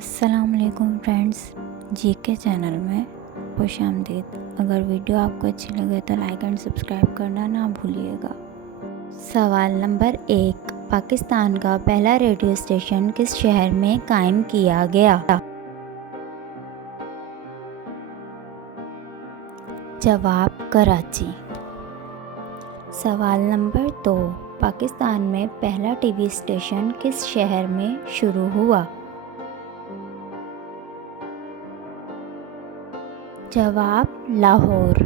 अस्सलामुअलैकुम friends, GK channel में खुश आमदीद। अगर वीडियो आपको अच्छी लगे तो लाइक एंड सब्सक्राइब करना ना भूलिएगा। सवाल नंबर 1, पाकिस्तान का पहला रेडियो स्टेशन किस शहर में कायम किया गया? जवाब कराची। सवाल नंबर 2, पाकिस्तान में पहला टीवी स्टेशन किस शहर में शुरू हुआ? जवाब लाहौर।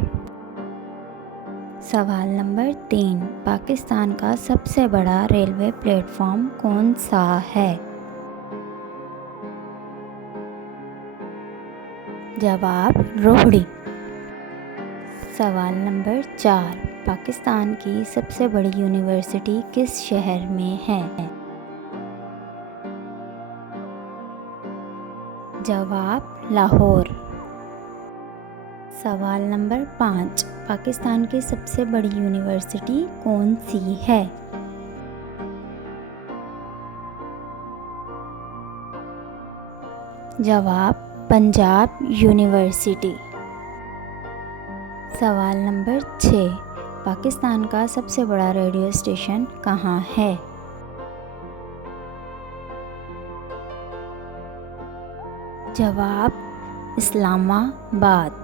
सवाल नंबर 3, पाकिस्तान का सबसे बड़ा रेलवे प्लेटफॉर्म कौन सा है? जवाब रोहड़ी। सवाल नंबर 4, पाकिस्तान की सबसे बड़ी यूनिवर्सिटी किस शहर में है? जवाब लाहौर। सवाल नंबर 5, पाकिस्तान की सबसे बड़ी यूनिवर्सिटी कौन सी है? जवाब पंजाब यूनिवर्सिटी। सवाल नंबर 6, पाकिस्तान का सबसे बड़ा रेडियो स्टेशन कहाँ है? जवाब इस्लामाबाद।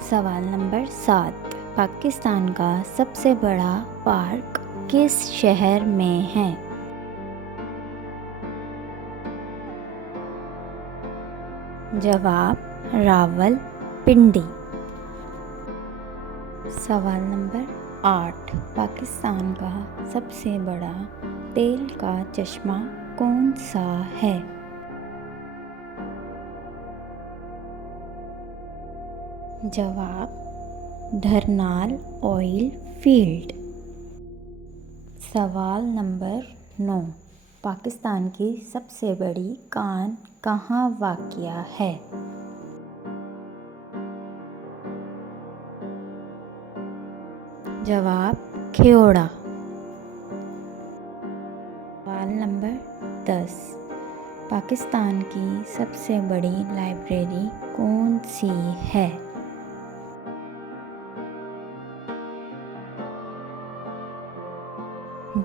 सवाल नंबर 7, पाकिस्तान का सबसे बड़ा पार्क किस शहर में है? जवाब रावलपिंडी। सवाल नंबर 8, पाकिस्तान का सबसे बड़ा तेल का चश्मा कौन सा है? जवाब धरनाल ऑयल फील्ड। सवाल नंबर 9, पाकिस्तान की सबसे बड़ी कान कहाँ वाक़या है? जवाब खेओड़ा। सवाल नंबर 10, पाकिस्तान की सबसे बड़ी लाइब्रेरी कौन सी है?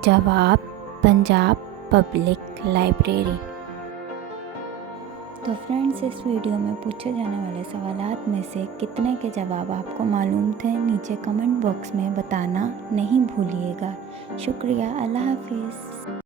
जवाब पंजाब पब्लिक लाइब्रेरी। तो फ्रेंड्स, इस वीडियो में पूछे जाने वाले सवालात में से कितने के जवाब आपको मालूम थे नीचे कमेंट बॉक्स में बताना नहीं भूलिएगा। शुक्रिया। अल्लाह हाफिज़।